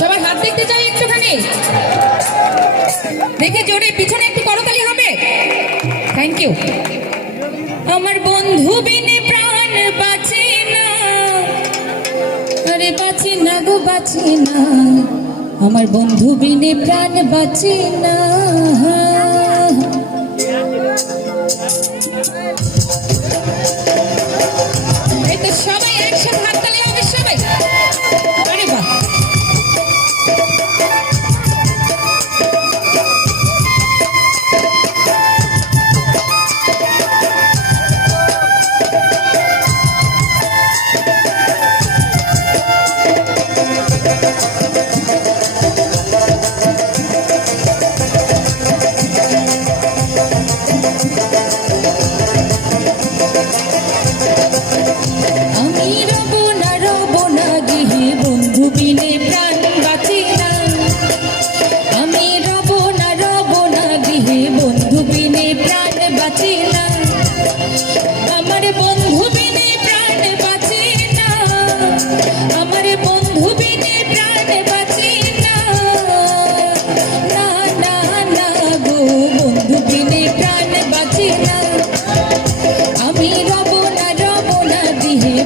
সবাই হাত দেখতে চাই একটুখানি, দেখে জোরে পিছনে একটু করতালি হবে। Thank you. আমার বন্ধু বিনে প্রাণ বাঁচে না, আরে বাঁচে না গো বাঁচে না, আমার বন্ধু বিনে প্রাণ বাঁচে না। এই তো সবাই একসাথে হাততালি হবে সবাই। আরে বাহ,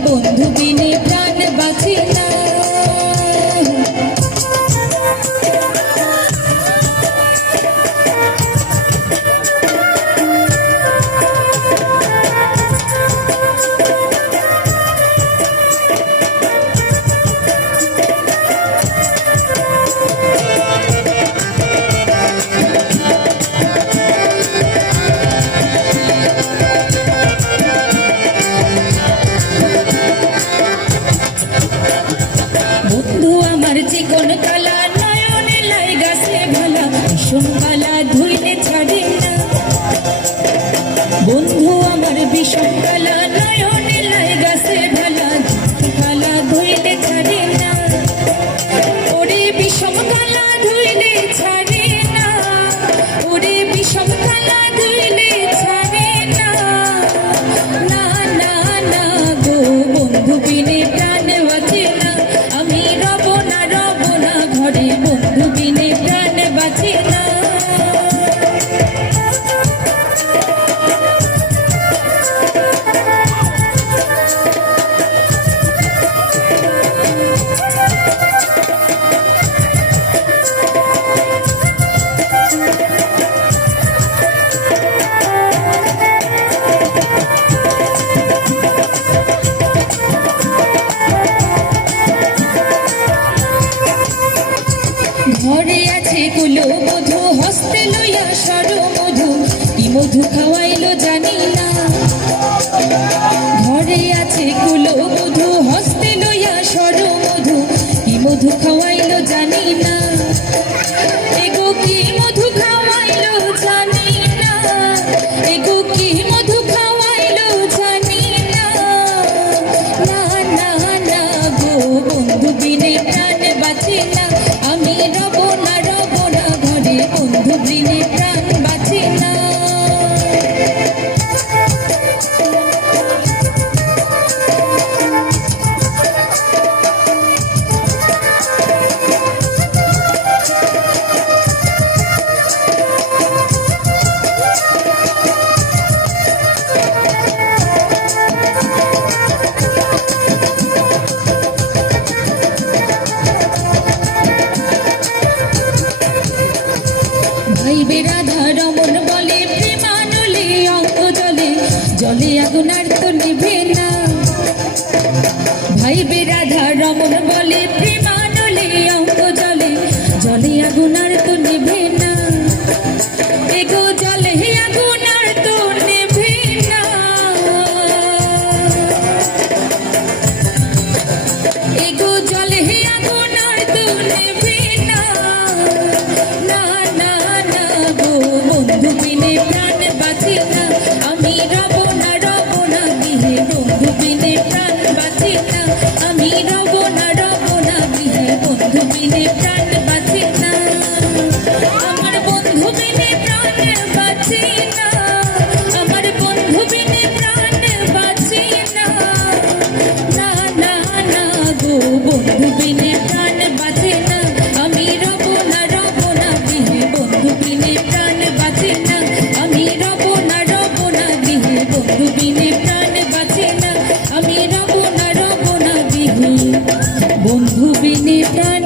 বন্ধু বিনে প্রাণ বাঁচে না। বন্ধু আমার জীবন কালা নয়নে লাই গাছে ভালা বিষম কালা ধুইলে ছাড়ে না। বন্ধু আমার বিষম কালা নয়নে লাই গাছে ভালা কালা ধুইলে ছাড়ে না। ওরে বিষম কালা ধুইলে ছাড়ে না, ওরে বিষম কালা ধুইলে ছাড়ে না। না না না গো বন্ধু বিনে প্রাণ বাঁচে না, আমি রব না ঘরে বন্ধু বিনে প্রাণ বাঁচে না। ঘরে আছে কুলো মধু, হস্তে লইয়া সর মধু, কি মধু খাওয়াইলো জানি না। ঘরে আছে কুলো মধু, হস্তে লইয়া সর মধু, কি মধু খাওয়াইলো জানি না। এগো কি মধু খাওয়াইলো জানি না, এগো কি মধু খাওয়াইলো জানি না। না না না গো বন্ধু বিনে প্রাণ বাঁচে না, আমি রব না ঘরে বন্ধু বিনে প্রাণ বাঁচে না। ভাইবে রাধা রমন বলে প্রেমানলে অঙ্গ জলে, জলে আগুন আর তো নিভে না। ভাইবে রাধা রমন বলে প্রেমানলে অঙ্গ জলে, জলে আগুন আর তো নিভে না। এগো জলে আগুন আর তো নিভে না, এগো জলে আগুন আর তো নিভে না। না না না গো বন্ধু বিনে প্রাণ বাঁচে না, আমি রব না গৃহে বন্ধু বিনে প্রাণ বাঁচে না। আমি রব না গৃহে বন্ধু বিনে প্রাণ বাঁচে না। আমার বন্ধু বিনে প্রাণ বাঁচে না, আমার বন্ধু বিনে প্রাণ বাঁচে না। না না না গো বন্ধু বিনে প্রাণ বাঁচে না। প্রাণ